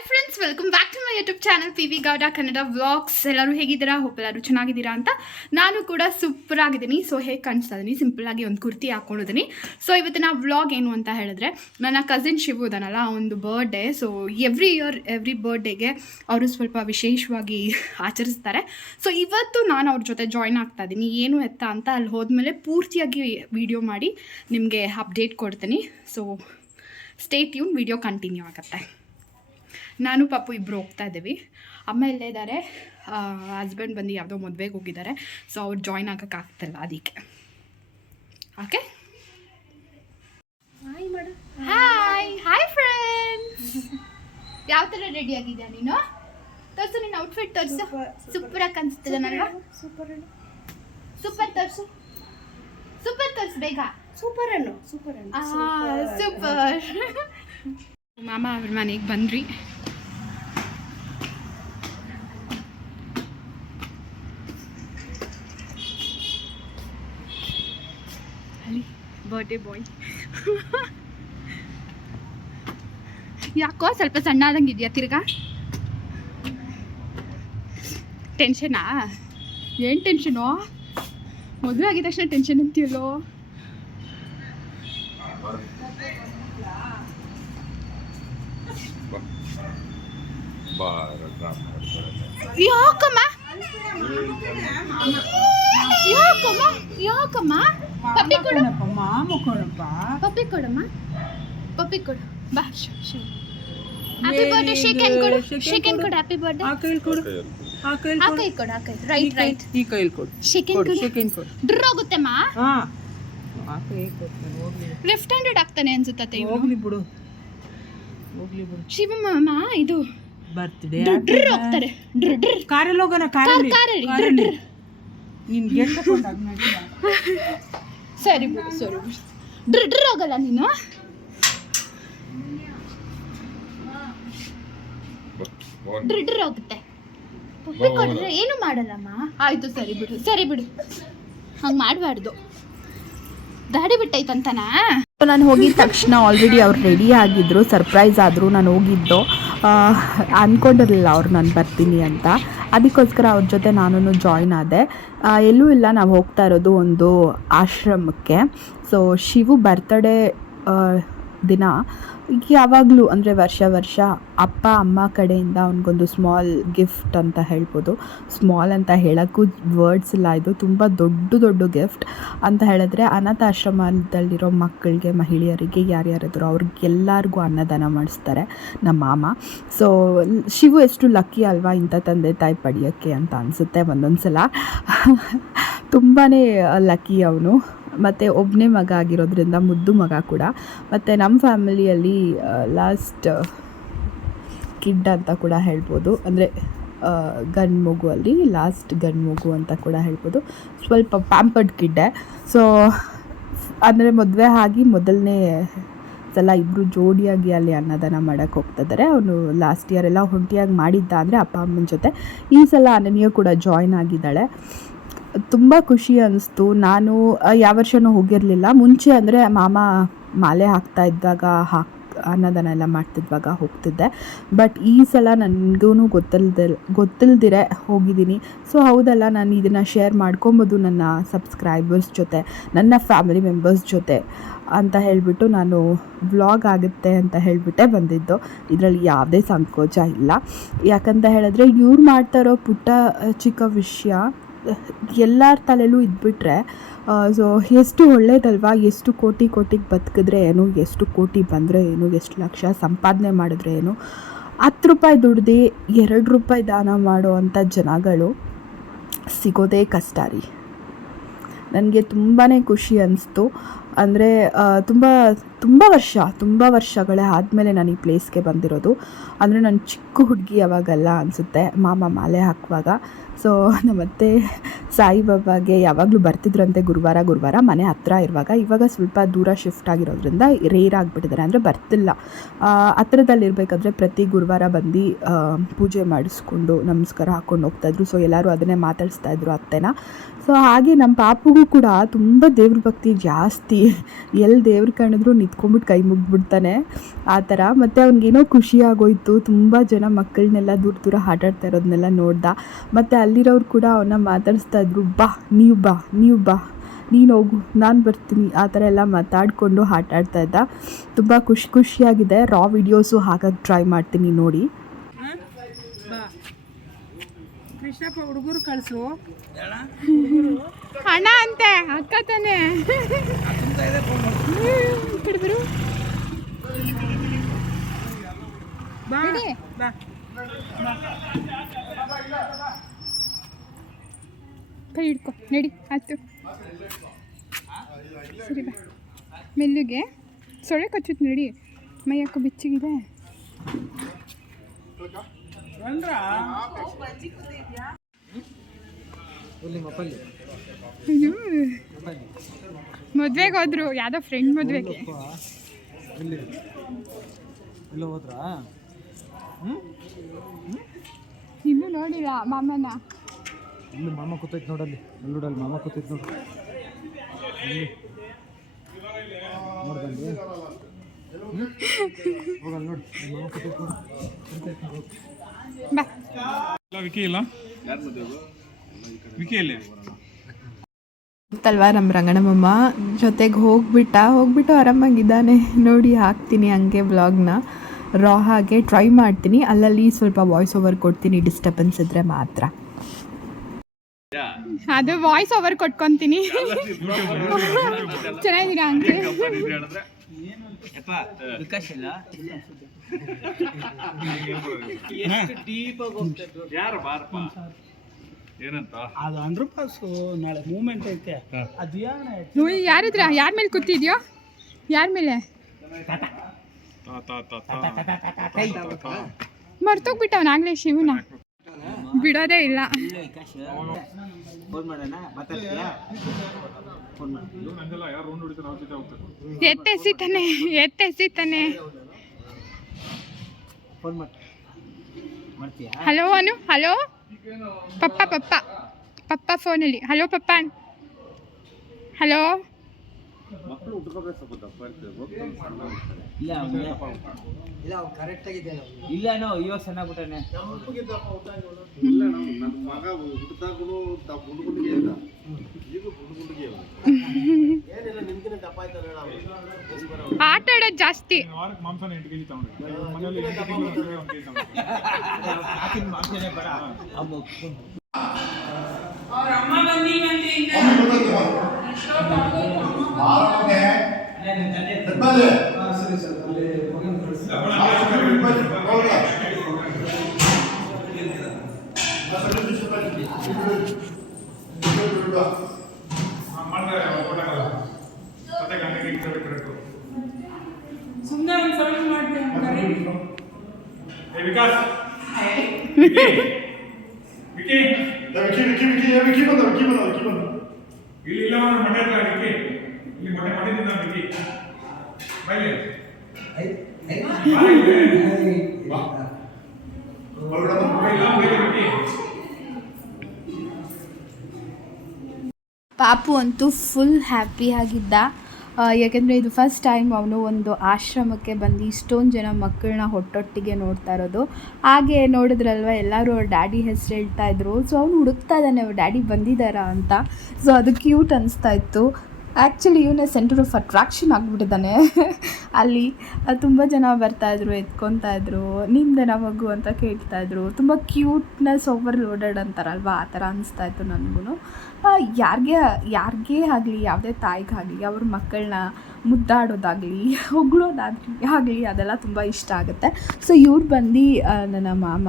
Hi friends, welcome back to my YouTube channel P V Gowda Kannada vlogs. ಎಲ್ಲರೂ ಹೇಗಿದ್ದೀರಾ? Hope ಎಲ್ಲರೂ ಚೆನ್ನಾಗಿದ್ದೀರಾ ಅಂತ. ನಾನು ಕೂಡ ಸೂಪರ್ ಆಗಿದ್ದೀನಿ. ಸೊ ಹೇಗೆ ಕಾಣಿಸ್ತಾ ಇದ್ದೀನಿ, ಸಿಂಪಲ್ಲಾಗಿ ಒಂದು ಕುರ್ತಿ ಹಾಕ್ಕೊಂಡಿದ್ದೀನಿ. ಸೊ ಇವತ್ತಿನ ವ್ಲಾಗ್ ಏನು ಅಂತ ಹೇಳಿದ್ರೆ, ನನ್ನ ಕಸಿನ್ ಶಿವು ಇದಾನಲ್ಲ, ಒಂದು ಬರ್ಡೇ. ಸೊ ಎವ್ರಿ ಬರ್ಡೇಗೆ ಅವರು ಸ್ವಲ್ಪ ವಿಶೇಷವಾಗಿ ಆಚರಿಸ್ತಾರೆ. ಸೊ ಇವತ್ತು ನಾನು ಅವ್ರ ಜೊತೆ ಜಾಯ್ನ್ ಆಗ್ತಾ ಇದ್ದೀನಿ. ಏನು ಎತ್ತ ಅಂತ ಅಲ್ಲಿ ಹೋದ್ಮೇಲೆ ಪೂರ್ತಿಯಾಗಿ ವಿಡಿಯೋ ಮಾಡಿ ನಿಮಗೆ ಅಪ್ಡೇಟ್ ಕೊಡ್ತೀನಿ. So stay tune, video continue ಆಗುತ್ತೆ. ನಾನು ಪಾಪು ಇಬ್ಬರು ಹೋಗ್ತಾ ಇದ್ದೀವಿ. ಅಮ್ಮ ಇಲ್ಲೇ ಇದ್ದಾರೆ, ಹಸ್ಬೆಂಡ್ ಬಂದು ಯಾವುದೋ ಮದುವೆಗೆ ಹೋಗಿದ್ದಾರೆ. ಸೊ ಅವ್ರು ಜಾಯ್ನ್ ಆಗೋಕ್ಕಾಗ್ತಿಲ್ಲ, ಅದಕ್ಕೆ. Okay, hi friends. ಯಾವ ಥರ ರೆಡಿ ಆಗಿದ್ಯಾ ನೀನು? ತೋರಿಸು ನಿನ್ನ ಔಟ್ಫಿಟ್, ತೋರಿಸು. ಸೂಪರಾಗಿ ಕಾಣಿಸ್ತಿದ್ದಾನಲ್ವಾ? ಸೂಪರ್ ತೋರಿಸು, ಸೂಪರ್ ತೋರಿಸು ಬೇಗ. ಸೂಪರ್ ಮಾಮ ಅವ್ರ ಮನೆಗೆ ಬಂದ್ರಿ. ಅಲ್ಲಿ ಬರ್ಡೇ ಬಾಯ್. ಯಾಕೋ ಸ್ವಲ್ಪ ಸಣ್ಣ ಆದಂಗೆ ಇದೆಯಾ ತಿರ್ಗಾ? ಟೆನ್ಷನಾ? ಏನು ಟೆನ್ಷನು? ಮದುವೆ ಆಗಿದ ತಕ್ಷಣ ಟೆನ್ಷನ್ ಅಂತೀಯಲ್ಲೋ. ಯಾಕಮ್ಮ ಪಪ್ಪಿ ಕೊಡು, ಪಪ್ಪಿ ಕೊಡಮ್ಮ, ಪಪ್ಪಿ ಕೊಡು. ಬಾ, ಹ್ಯಾಪಿ ಬರ್ಡೇ. ಶೇಕ್ ಹ್ಯಾಂಡ್ ಕೊಡು, ಶೇಕ್ ಹ್ಯಾಂಡ್ ಕೊಡು. Happy birthday. ಆ ಕೈ ಕೊಡು, ಆ ಕೈ ಕೊಡು. ರೈಟ್ ಈ ಕೈ ಕೊಡು. ಶೇಕ್ ಹ್ಯಾಂಡ್ ಕೊಡು. ಡ್ರ್ ಹೋಗುತ್ತೆಮ್ಮ. ಲೆಫ್ಟ್ ಹ್ಯಾಂಡೆಡ್ ಆಗ್ತಾನೆ ಅನ್ಸುತ್ತೆ. ಹೋಗ್ಲಿ ಬಿಡು. ಶಿವಮ್ಮ ಇದು ಬರ್ತ್ಡೇ ಡ್ರ್ ಹೋಗ್ತಾರೆ. ಡ್ರ್ ಕಾರಲ್ಲಿ ಹೋಗೋಣ. ಕಾರಲ್ಲಿ ನಿನ್ಗೆ ಸರಿ ಬಿಡು. ಡ್ರ್ ಹೋಗಲ್ಲ ನೀನು? ಡ್ರ್ ಹೋಗುತ್ತೆ. ಪಪ್ಪಿ ಕೊಟ್ರೆ ಏನು ಮಾಡಲ್ಲಮ್ಮ. ಆಯ್ತು, ಸರಿ ಬಿಡು. ಹಂಗೆ ಮಾಡಬಾರ್ದು. ದಾಡಿ ಬಿಟ್ಟೈತಂತನಾ? ನಾನು ಹೋಗಿದ ತಕ್ಷಣ ಆಲ್ರೆಡಿ ಅವ್ರು ರೆಡಿ ಆಗಿದ್ದರು, ಸರ್ಪ್ರೈಸ್ ಆದರು. ನಾನು ಹೋಗಿದ್ದು ಅಂದ್ಕೊಂಡಿರಲಿಲ್ಲ ಅವ್ರು ನಾನು ಬರ್ತೀನಿ ಅಂತ. ಅದಕ್ಕೋಸ್ಕರ ಅವ್ರ ಜೊತೆ ನಾನು ಜಾಯ್ನ್ ಆದೆ. ಎಲ್ಲೂ ಇಲ್ಲ, ನಾವು ಹೋಗ್ತಾ ಇರೋದು ಒಂದು ಆಶ್ರಮಕ್ಕೆ. ಸೊ ಶಿವು ಬರ್ತಡೇ ದಿನ ಯಾವಾಗಲೂ ಅಂದರೆ ವರ್ಷ ಅಪ್ಪ ಅಮ್ಮ ಕಡೆಯಿಂದ ಅವ್ನಿಗೊಂದು ಸ್ಮಾಲ್ ಗಿಫ್ಟ್ ಅಂತ ಹೇಳ್ಬೋದು. ಸ್ಮಾಲ್ ಅಂತ ಹೇಳೋಕ್ಕೂ ವರ್ಡ್ಸ್ ಇಲ್ಲ. ಇದು ತುಂಬ ದೊಡ್ಡ ಗಿಫ್ಟ್ ಅಂತ ಹೇಳಿದ್ರೆ, ಅನಾಥಾಶ್ರಮದಲ್ಲಿರೋ ಮಕ್ಕಳಿಗೆ, ಮಹಿಳೆಯರಿಗೆ, ಯಾರ್ಯಾರಿದ್ರು ಅವ್ರಿಗೆಲ್ಲರಿಗೂ ಅನ್ನದಾನ ಮಾಡಿಸ್ತಾರೆ ನಮ್ಮ ಮಾಮ. ಸೊ ಶಿವು ಎಷ್ಟು ಲಕ್ಕಿ ಅಲ್ವಾ ಇಂಥ ತಂದೆ ತಾಯಿ ಪಡೆಯೋಕ್ಕೆ ಅಂತ ಅನಿಸುತ್ತೆ ಒಂದೊಂದು ಸಲ. ತುಂಬಾ ಲಕ್ಕಿ ಅವನು. ಮತ್ತು ಒಬ್ಬನೇ ಮಗ ಆಗಿರೋದ್ರಿಂದ ಮುದ್ದು ಮಗ ಕೂಡ. ಮತ್ತು ನಮ್ಮ ಫ್ಯಾಮಿಲಿಯಲ್ಲಿ ಲಾಸ್ಟ್ ಕಿಡ್ ಅಂತ ಕೂಡ ಹೇಳ್ಬೋದು. ಅಂದರೆ ಗಂಡು ಮಗುವಲ್ಲಿ ಲಾಸ್ಟ್ ಗಂಡು ಮಗು ಅಂತ ಕೂಡ ಹೇಳ್ಬೋದು. ಸ್ವಲ್ಪ ಪ್ಯಾಂಪರ್ಡ್ ಕಿಡ್ಡೆ. ಸೊ ಅಂದರೆ ಮದುವೆ ಆಗಿ ಮೊದಲನೇ ಸಲ ಇಬ್ಬರು ಜೋಡಿಯಾಗಿ ಅಲ್ಲಿ ಅನ್ನದಾನ ಮಾಡೋಕ್ಕೆ ಹೋಗ್ತಿದ್ದಾರೆ. ಅವನು ಲಾಸ್ಟ್ ಇಯರ್ ಎಲ್ಲ ಒಂಟಿಯಾಗಿ ಮಾಡಿದ್ದ ಅಂದರೆ ಅಪ್ಪ ಅಮ್ಮನ ಜೊತೆ. ಈ ಸಲ ಅನನ್ಯ ಕೂಡ ಜಾಯ್ನ್ ಆಗಿದ್ದಾಳೆ. ತುಂಬ ಖುಷಿ ಅನ್ನಿಸ್ತು. ನಾನು ಯಾವ ವರ್ಷವೂ ಹೋಗಿರಲಿಲ್ಲ. ಮುಂಚೆ ಅಂದರೆ ಮಾಮ ಮಾಲೆ ಹಾಕ್ತಾ ಇದ್ದಾಗ ಅನ್ನದಾನ ಎಲ್ಲ ಮಾಡ್ತಿದ್ವಾಗ ಹೋಗ್ತಿದ್ದೆ. ಬಟ್ ಈ ಸಲ ನನಗೂ ಗೊತ್ತಿಲ್ದಿರೆ ಹೋಗಿದ್ದೀನಿ. ಸೊ ಹೌದಲ್ಲ, ನಾನು ಇದನ್ನು ಶೇರ್ ಮಾಡ್ಕೊಬೋದು ನನ್ನ ಸಬ್ಸ್ಕ್ರೈಬರ್ಸ್ ಜೊತೆ, ನನ್ನ ಫ್ಯಾಮಿಲಿ ಮೆಂಬರ್ಸ್ ಜೊತೆ ಅಂತ ಹೇಳಿಬಿಟ್ಟು ನಾನು ವ್ಲಾಗ್ ಆಗುತ್ತೆ ಅಂತ ಹೇಳಿಬಿಟ್ಟೆ ಬಂದಿದ್ದು. ಇದರಲ್ಲಿ ಯಾವುದೇ ಸಂಕೋಚ ಇಲ್ಲ. ಯಾಕಂತ ಹೇಳಿದ್ರೆ ಇವ್ರು ಮಾಡ್ತಾ ಇರೋ ಪುಟ್ಟ ಚಿಕ್ಕ ವಿಷಯ ಎಲ್ಲರ ತಲೆಯಲ್ಲೂ ಇದ್ಬಿಟ್ರೆ ಸೊ ಎಷ್ಟು ಒಳ್ಳೇದಲ್ವಾ. ಎಷ್ಟು ಕೋಟಿಗೆ ಬದುಕಿದ್ರೆ ಏನು, ಎಷ್ಟು ಕೋಟಿ ಬಂದರೆ ಏನು, ಎಷ್ಟು ಲಕ್ಷ ಸಂಪಾದನೆ ಮಾಡಿದ್ರೆ ಏನು, 10 ರೂಪಾಯಿ ದುಡ್ದು 2 ರೂಪಾಯಿ ದಾನ ಮಾಡೋ ಅಂಥ ಜನಗಳು ಸಿಗೋದೇ ಕಷ್ಟ ರೀ. ನನಗೆ ತುಂಬಾ ಖುಷಿ ಅನ್ನಿಸ್ತು. ಅಂದರೆ ತುಂಬ ವರ್ಷಗಳೇ ಆದಮೇಲೆ ನಾನು ಈ ಪ್ಲೇಸ್ಗೆ ಬಂದಿರೋದು. ಅಂದರೆ ನಾನು ಚಿಕ್ಕ ಹುಡುಗಿ ಯಾವಾಗಲ್ಲ ಅನಿಸುತ್ತೆ ಮಾಮ ಮಾಲೆ ಹಾಕುವಾಗ. ಸೊ ನಮ್ಮತ್ತೆ ಸಾಯಿಬಾಬಾಗೆ ಯಾವಾಗಲೂ ಬರ್ತಿದ್ರಂತೆ ಗುರುವಾರ ಮನೆ ಹತ್ರ ಇರುವಾಗ. ಇವಾಗ ಸ್ವಲ್ಪ ದೂರ ಶಿಫ್ಟ್ ಆಗಿರೋದ್ರಿಂದ ರೇರ್ ಆಗಿಬಿಟ್ಟಿದ್ದಾರೆ, ಅಂದರೆ ಬರ್ತಿಲ್ಲ. ಹತ್ರದಲ್ಲಿರಬೇಕಾದ್ರೆ ಪ್ರತಿ ಗುರುವಾರ ಬಂದು ಪೂಜೆ ಮಾಡಿಸ್ಕೊಂಡು ನಮಸ್ಕಾರ ಹಾಕ್ಕೊಂಡು ಹೋಗ್ತಾಯಿದ್ರು. ಸೊ ಎಲ್ಲರೂ ಅದನ್ನೇ ಮಾತಾಡಿಸ್ತಾಯಿದ್ರು ಅತ್ತೆನ. ಸೊ ಹಾಗೆ ನಮ್ಮ ಪಾಪುಗೂ ಕೂಡ ತುಂಬ ದೇವ್ರ ಭಕ್ತಿ ಜಾಸ್ತಿ. ಎಲ್ಲಿ ದೇವ್ರು ಕಾಣಿದ್ರು ನಿಂತ್ಕೊಂಡ್ಬಿಟ್ಟು ಕೈ ಮುಗ್ಬಿಡ್ತಾನೆ ಆ ಥರ. ಮತ್ತು ಅವ್ನಿಗೇನೋ ಖುಷಿ ಆಗೋಯ್ತು, ತುಂಬ ಜನ ಮಕ್ಕಳನ್ನೆಲ್ಲ ದೂರ ದೂರ ಆಟಾಡ್ತಾ ಇರೋದನ್ನೆಲ್ಲ ನೋಡ್ದ. ಮತ್ತು ಅಲ್ಲಿರೋರು ಕೂಡ ಅವನ್ನ ಮಾತಾಡಿಸ್ತಾ ಇದ್ರು, ನೀವು ಬಾ ನೀನು ಹೋಗು, ನಾನು ಬರ್ತೀನಿ, ಆ ಥರ ಎಲ್ಲ ಮಾತಾಡಿಕೊಂಡು ಆಟ ಆಡ್ತಾ ಇದ್ದ. ತುಂಬ ಖುಷಿಯಾಗಿದೆ. ರಾ ವಿಡಿಯೋಸು ಹಾಗಾಗಿ ಟ್ರೈ ಮಾಡ್ತೀನಿ ನೋಡಿ. ಕೃಷ್ಣಪ್ಪ ಹುಡುಗರು ಕಳಿಸು. ಹಣ ಅಂತೆ ಅಕ್ಕ ತಾನೆ. ಬಿಡು ಬಾ ನಡಿ. ಬಾ. ಕೈ ಹಿಡ್ಕೊ ನಡಿ ಆಯ್ತು. ಸರಿ ಬಾ ಮೆಲ್ಲುಗೆ. ಸೊಳ್ಳೆ ಕಚ್ಚುತ್ತೆ ನಡಿ, ಮೈ ಯಾಕೋ ಬೆಚ್ಚಗಿದೆ. ಮದ್ವೆಗೆ ಹೋದ್ರು, ಯಾವುದೋ ಫ್ರೆಂಡ್ ಮದ್ವೆಗೆ. ಇನ್ನೂ ನೋಡಿಲ್ಲ ಮಾಮನ. ಇಲ್ಲಿ ಮಾಮ ಕೂತೈತೆ ನೋಡಲ್ಲಿ, ನೋಡಲ್ಲಿ ಮಾಮ ಕೂತೈತೆ ನೋಡು. ನೋಡ್ದಲ್ಲಿ ಹೋಗಲ್ಲ ನೋಡಿ, ಮಾಮ ಕೂತೈತೆ ನೋಡು. ಬಾ ವಿಕಿ ಇಲ್ಲ, ವಿಕಿ ಇಲ್ಲಿ ಗೊತ್ತಲ್ವಾ ನಮ್ಮ ರಂಗಣ್ಣಮ್ಮ ಜೊತೆಗೆ ಹೋಗ್ಬಿಟ್ಟು ಆರಾಮಾಗಿದ್ದಾನೆ ನೋಡಿ. ಹಾಕ್ತೀನಿ ಹಂಗೆ ವ್ಲಾಗ್ನ ರಾ ಹಾಗೆ ಟ್ರೈ ಮಾಡ್ತೀನಿ, ಅಲ್ಲಲ್ಲಿ ಸ್ವಲ್ಪ ವಾಯ್ಸ್ ಓವರ್ ಕೊಡ್ತೀನಿ, ಡಿಸ್ಟರ್ಬೆನ್ಸ್ ಇದ್ದರೆ ಮಾತ್ರ. ಅದು ವಾಯ್ಸ್ ಓವರ್ ಕೊಟ್ಕೊತೀನಿ. ಚೆನ್ನಾಗಿದ್ದೀರಾ ಅಂಕಲ್? ಯಾರು ಬಾರಪ್ಪ ಏನಂತ ಅದು ಅಂಡರ್ ಪಾಸು ನಾಳೆ ಮೂಮೆಂಟ್ ಐತೆ. ಅದು ಯಾರಿದ್ರ? ಯಾರ ಮೇಲೆ ಕೂತಿದ್ಯೋ? ಯಾರ ಮೇಲೆ? ಮರ್ತೋಗ್ಬಿಟ್ಟವನ ಆಗ್ಲೇ ಶಿವನ ಬಿಡೋದೇ ಇಲ್ಲ. ಎತ್ತೆಸಿತಾನೆ. ಹಲೋ ಅನು, ಹಲೋ ಪಪ್ಪ ಫೋನಲ್ಲಿ. ಹಲೋ ಪಪ್ಪ, ಹಲೋ. ಮಕ್ಕಳು ಉಟ್ಕೋಬೇಕು, ಸ್ವಲ್ಪ ದಪ್ಪ ಇರ್ತದೆ. ಇಲ್ಲ ಇವಾಗ ಚೆನ್ನಾಗ್ಬಿಟ್ಟಾನೆ. ಇಲ್ಲ ನನ್ನ ಮಗ ಹುಟ್ಟಿದಾಗಲೂ ಗುಂಡುಗುಂಡಿಗೆ ಇಲ್ಲ, ಈಗ ಗುಂಡುಗುಂಡಿಗೆ ಇಲ್ಲ. ಆಟ ಆಡೋದು ಜಾಸ್ತಿ. ಮಾಂಸನ 8 kg ತಗೊಂಡು ಮನೆಯಲ್ಲಿ ವಿಕಾಸ್ ಇಲ್ಲಿ ಇಲ್ಲ ಮನೆ ಹತ್ರ ವಿಕಿ, ಇಲ್ಲಿ ಮೊಟ್ಟೆ ಮಾಡಿದ್ದ ವಿಕಿ ಬೈಲೆ ಪಾಪು ಅಂತೂ ಫುಲ್ ಹ್ಯಾಪಿಯಾಗಿದ್ದ. ಯಾಕೆಂದರೆ ಇದು ಫಸ್ಟ್ ಟೈಮ್ ಅವನು ಒಂದು ಆಶ್ರಮಕ್ಕೆ ಬಂದು ಇಷ್ಟೊಂದು ಜನ ಮಕ್ಕಳನ್ನ ಒಟ್ಟೊಟ್ಟಿಗೆ ನೋಡ್ತಾ ಇರೋದು. ಹಾಗೆ ನೋಡಿದ್ರಲ್ವ ಎಲ್ಲರೂ ಅವ್ರ ಡ್ಯಾಡಿ ಹೆಸರು ಹೇಳ್ತಾ ಇದ್ರು. ಸೊ ಅವನು ಹುಡುಕ್ತಾ ಇದ್ದಾನೆ ಅವ್ರ ಡ್ಯಾಡಿ ಬಂದಿದ್ದಾರಾ ಅಂತ. ಸೊ ಅದು ಕ್ಯೂಟ್ ಅನಿಸ್ತಾ ಇತ್ತು. ಆ್ಯಕ್ಚುಲಿ ಇವನೇ ಸೆಂಟರ್ ಆಫ್ ಅಟ್ರಾಕ್ಷನ್ ಆಗಿಬಿಟ್ಟಿದ್ದಾನೆ. ಅಲ್ಲಿ ತುಂಬ ಜನ ಬರ್ತಾಯಿದ್ರು, ಎತ್ಕೊತಾ ಇದ್ರು, ನಿಮ್ದೇನ ಮಗು ಅಂತ ಕೇಳ್ತಾಯಿದ್ರು. ತುಂಬ ಕ್ಯೂಟ್ನೆಸ್ ಓವರ್ ಲೋಡೆಡ್ ಅಂತಾರಲ್ವ, ಆ ಥರ ಅನಿಸ್ತಾ ಇತ್ತು ನನಗೂ. ಯಾರಿಗೇ ಆಗಲಿ, ಯಾವುದೇ ತಾಯಿಗಾಗಲಿ ಅವ್ರ ಮಕ್ಕಳನ್ನ ಮುದ್ದಾಡೋದಾಗಲಿ ಹೊಗಳೋದಾಗಲಿ ಅದೆಲ್ಲ ತುಂಬ ಇಷ್ಟ ಆಗುತ್ತೆ. ಸೊ ಇವ್ರು ಬಂದು ನನ್ನ ಮಾಮ,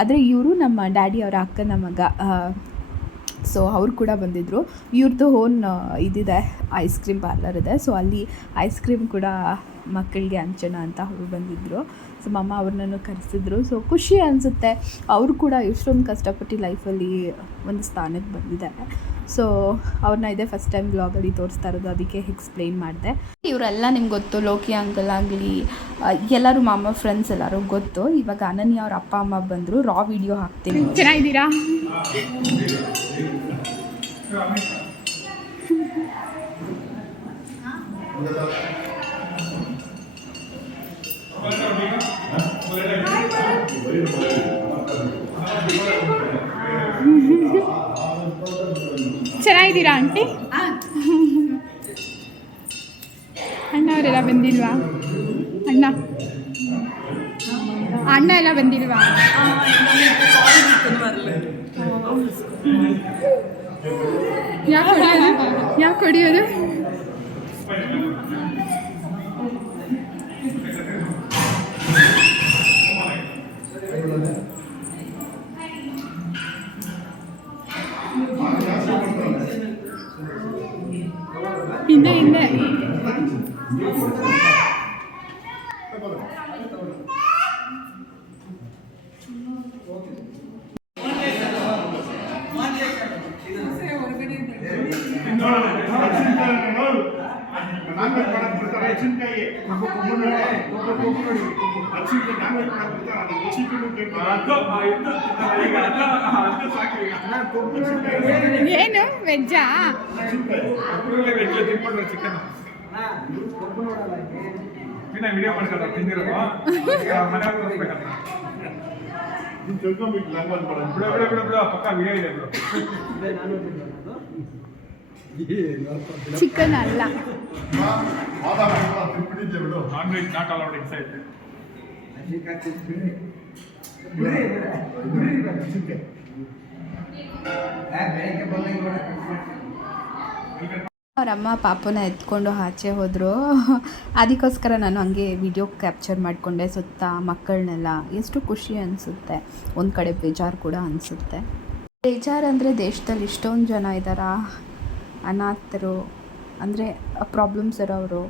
ಆದರೆ ಇವರು ನಮ್ಮ ಡ್ಯಾಡಿ ಅವರ ಅಕ್ಕನ ಮಗ. ಸೊ ಅವ್ರು ಕೂಡ ಬಂದಿದ್ದರು. ಇವ್ರದ್ದು ಓನ್ ಇದಿದೆ, ಐಸ್ ಕ್ರೀಮ್ ಪಾರ್ಲರ್ ಇದೆ. ಸೊ ಅಲ್ಲಿ ಐಸ್ ಕ್ರೀಮ್ ಕೂಡ ಮಕ್ಕಳಿಗೆ ಹಂಚೋಣ ಅಂತ ಅವರು ಬಂದಿದ್ದರು. ಸೊ ಮಮ್ಮ ಅವ್ರನ್ನೂ ಕರೆಸಿದ್ರು. ಸೊ ಖುಷಿ ಅನಿಸುತ್ತೆ, ಅವರು ಕೂಡ ಎಷ್ಟೊಂದು ಕಷ್ಟಪಟ್ಟು ಲೈಫಲ್ಲಿ ಒಂದು ಸ್ಥಾನಕ್ಕೆ ಬಂದಿದ್ದಾರೆ. ಸೊ ಅವ್ರನ್ನ ಇದೇ ಫಸ್ಟ್ ಟೈಮ್ ಬ್ಲಾಗಲ್ಲಿ ತೋರಿಸ್ತಾ ಇರೋದು, ಅದಕ್ಕೆ ಎಕ್ಸ್ಪ್ಲೈನ್ ಮಾಡಿದೆ. ಇವರೆಲ್ಲ ನಿಮ್ಗೆ ಗೊತ್ತು, ಲೋಕಿ ಅಂಕಲ್ ಆಗಲಿ ಎಲ್ಲರೂ ಮಾಮ ಫ್ರೆಂಡ್ಸ್ ಎಲ್ಲರೂ ಗೊತ್ತು. ಇವಾಗ ಅನನ್ಯ ಅವ್ರ ಅಪ್ಪ ಅಮ್ಮ ಬಂದರು, ರಾ ವಿಡಿಯೋ ಹಾಕ್ತೀನಿ. ಚೆನ್ನಾಗಿದ್ದೀರಾ? ಚೆನ್ನಾಗಿದ್ದೀರಾ ಆಂಟಿ? ಅಣ್ಣವರೆಲ್ಲ ಬಂದಿಲ್ವಾ? ಅಣ್ಣ ಎಲ್ಲ ಬಂದಿಲ್ವಾ? ಯಾಕೆ ಹೊಡಿಯೋದು? ಹಿಂದೆ ಏನು ವೆಜ್ಜಾ? ಚಿಕನ್ ವಿಡಿಯೋ ಮಾಡ್ತಾರೆ ತಿಂದಿರೋದು ಮನೆ ತೋರಿಸ್ಬೇಕಂತ ಬಿಡ ಪಕ್ಕ ವಿಡಿಯೋ ಇದೆ ಬಿಡು. ಚಿಕನ್ ಅಲ್ಲ, non veg not allowed inside. ಅವರಮ್ಮ ಪಾಪನ ಎತ್ಕೊಂಡು ಆಚೆ ಹೋದರು. ಅದಕ್ಕೋಸ್ಕರ ನಾನು ಹಂಗೆ ವಿಡಿಯೋ ಕ್ಯಾಪ್ಚರ್ ಮಾಡಿಕೊಂಡೆ. ಸುತ್ತ ಮಕ್ಕಳನ್ನೆಲ್ಲ ಎಷ್ಟು ಖುಷಿ ಅನಿಸುತ್ತೆ, ಒಂದು ಕಡೆ ಬೇಜಾರು ಕೂಡ ಅನಿಸುತ್ತೆ. ಬೇಜಾರು ಅಂದರೆ ದೇಶದಲ್ಲಿ ಇಷ್ಟೊಂದು ಜನ ಇದ್ದಾರಾ, ಅನಾಥರು ಅಂದರೆ ಪ್ರಾಬ್ಲಮ್ಸ್ ಇರೋರು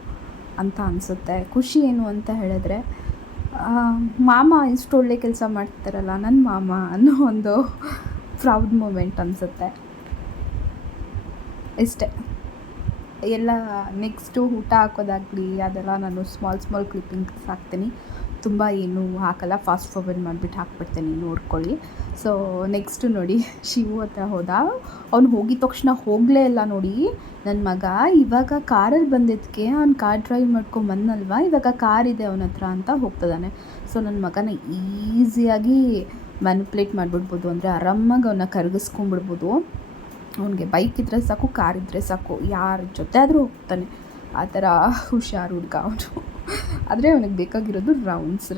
ಅಂತ ಅನಿಸುತ್ತೆ. ಖುಷಿ ಏನು ಅಂತ ಹೇಳಿದ್ರೆ ಮಾಮ ಇಷ್ಟು ಒಳ್ಳೆ ಕೆಲಸ ಮಾಡ್ತಾರಲ್ಲ ನನ್ನ ಮಾಮ ಅನ್ನೋ ಒಂದು ಪ್ರೌಡ್ ಮೂಮೆಂಟ್ ಅನಿಸುತ್ತೆ. ಇಷ್ಟೇ. ಎಲ್ಲ ನೆಕ್ಸ್ಟು ಊಟ ಹಾಕೋದಾಗಲಿ ಅದೆಲ್ಲ ನಾನು ಸ್ಮಾಲ್ ಕ್ಲಿಪ್ಪಿಂಗ್ಸ್ ಹಾಕ್ತೀನಿ. ತುಂಬ ಏನು ಹಾಕಲ್ಲ, ಫಾಸ್ಟ್ ಫಾರ್ವರ್ಡ್ ಮಾಡಿಬಿಟ್ಟು ಹಾಕ್ಬಿಡ್ತೀನಿ, ನೋಡ್ಕೊಳ್ಳಿ. ಸೊ ನೆಕ್ಸ್ಟು ನೋಡಿ, ಶಿವು ಹತ್ರ ಹೋದ. ಅವ್ನು ಹೋಗಿದ ತಕ್ಷಣ ಹೋಗಲೇ ಇಲ್ಲ ನೋಡಿ ನನ್ನ ಮಗ. ಇವಾಗ ಕಾರಲ್ಲಿ ಬಂದಿದ್ದಕ್ಕೆ ಅವ್ನು ಕಾರ್ ಡ್ರೈವ್ ಮಾಡ್ಕೊಂಬಂದಲ್ವ, ಇವಾಗ ಕಾರ್ ಇದೆ ಅವನ ಹತ್ರ ಅಂತ ಹೋಗ್ತಿದ್ದಾನೆ. ಸೊ ನನ್ನ ಮಗನ ಈಸಿಯಾಗಿ ಮ್ಯಾನಿಪ್ಯುಲೇಟ್ ಮಾಡಿಬಿಡ್ಬೋದು, ಅಂದರೆ ಆರಾಮಾಗಿ ಅವನ್ನ ಕರಗಿಸ್ಕೊಂಡ್ಬಿಡ್ಬೋದು. ಅವನಿಗೆ ಬೈಕ್ ಇದ್ದರೆ ಸಾಕು, ಕಾರ್ ಇದ್ದರೆ ಸಾಕು, ಯಾರ ಜೊತೆ ಆದರೂ ಹೋಗ್ತಾನೆ. ಆ ಥರ ಹುಷಾರು ಹುಡುಗ ಅವನು. ಆದರೆ ಅವನಿಗೆ ಬೇಕಾಗಿರೋದು ರೌಂಡ್ಸ್.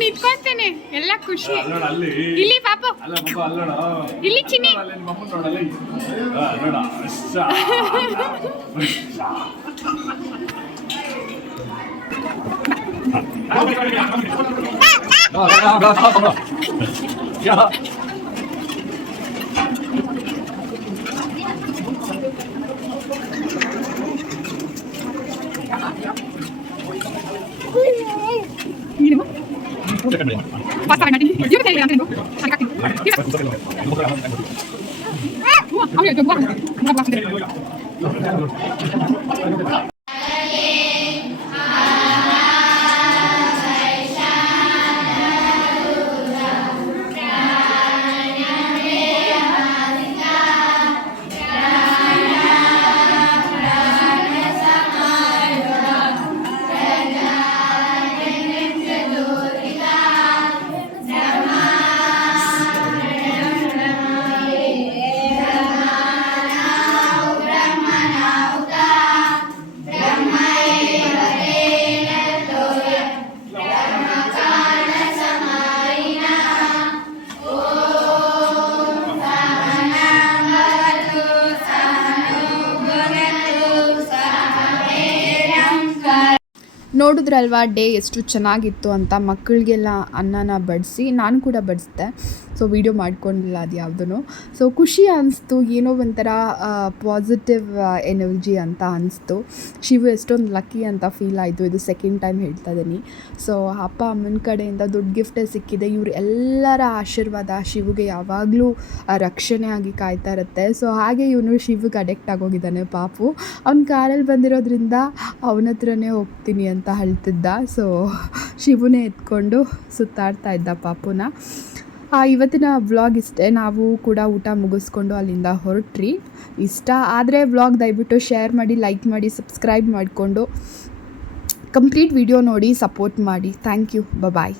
ನಿಂತ್ಕೊಳ್ತೇನೆ, ಎಲ್ಲ ಖುಷಿ. ಇಲ್ಲಿ ಪಾಪ, ಇಲ್ಲಿ ಚಿನ್ನಿ. ನೋಡಿದ್ರಲ್ವಾ ಡೇ ಎಷ್ಟು ಚೆನ್ನಾಗಿತ್ತು ಅಂತ. ಮಕ್ಕಳಿಗೆಲ್ಲ ಅನ್ನನ ಬಡಿಸಿ ನಾನು ಕೂಡ ಬಡಿಸ್ದೆ. ಸೊ ವೀಡಿಯೋ ಮಾಡ್ಕೊಂಡಿಲ್ಲ ಅದು ಯಾವುದೂ. ಸೊ ಖುಷಿ ಅನಿಸ್ತು, ಏನೋ ಒಂಥರ ಪಾಸಿಟಿವ್ ಎನರ್ಜಿ ಅಂತ ಅನಿಸ್ತು. ಶಿವು ಎಷ್ಟೊಂದು ಲಕ್ಕಿ ಅಂತ ಫೀಲ್ ಆಯಿತು. ಇದು ಸೆಕೆಂಡ್ ಟೈಮ್ ಹೇಳ್ತಾ ಇದ್ದೀನಿ. ಸೊ ಅಪ್ಪ ಅಮ್ಮನ ಕಡೆಯಿಂದ ದೊಡ್ಡ ಗಿಫ್ಟೇ ಸಿಕ್ಕಿದೆ. ಇವ್ರು ಎಲ್ಲರ ಆಶೀರ್ವಾದ ಶಿವುಗೆ ಯಾವಾಗಲೂ ರಕ್ಷಣೆ ಆಗಿ ಕಾಯ್ತಾ ಇರುತ್ತೆ. ಸೊ ಹಾಗೆ ಇವನು ಶಿವಿಗೆ ಅಡಿಕ್ಟ್ ಆಗೋಗಿದ್ದಾನೆ ಪಾಪು. ಅವ್ನ ಕಾರಲ್ಲಿ ಬಂದಿರೋದ್ರಿಂದ ಅವನ ಹತ್ರನೇ ಹೋಗ್ತೀನಿ ಅಂತ ಹೇಳ್ತಿದ್ದ. ಸೊ ಶಿವುನೇ ಎತ್ಕೊಂಡು ಸುತ್ತಾಡ್ತಾ ಇದ್ದ ಪಾಪುನ. ಇವತ್ತಿನ ವ್ಲಾಗ್ ಇಷ್ಟೇ. ನಾವು ಕೂಡ ಊಟ ಮುಗಿಸ್ಕೊಂಡು ಅಲ್ಲಿಂದ ಹೊರಟ್ರಿ. ಇಷ್ಟ ಆದರೆ ವ್ಲಾಗ್ ದಯವಿಟ್ಟು ಶೇರ್ ಮಾಡಿ, ಲೈಕ್ ಮಾಡಿ, ಸಬ್ಸ್ಕ್ರೈಬ್ ಮಾಡಿಕೊಂಡು ಕಂಪ್ಲೀಟ್ ವಿಡಿಯೋ ನೋಡಿ ಸಪೋರ್ಟ್ ಮಾಡಿ. Thank you. ಬಾಯ್.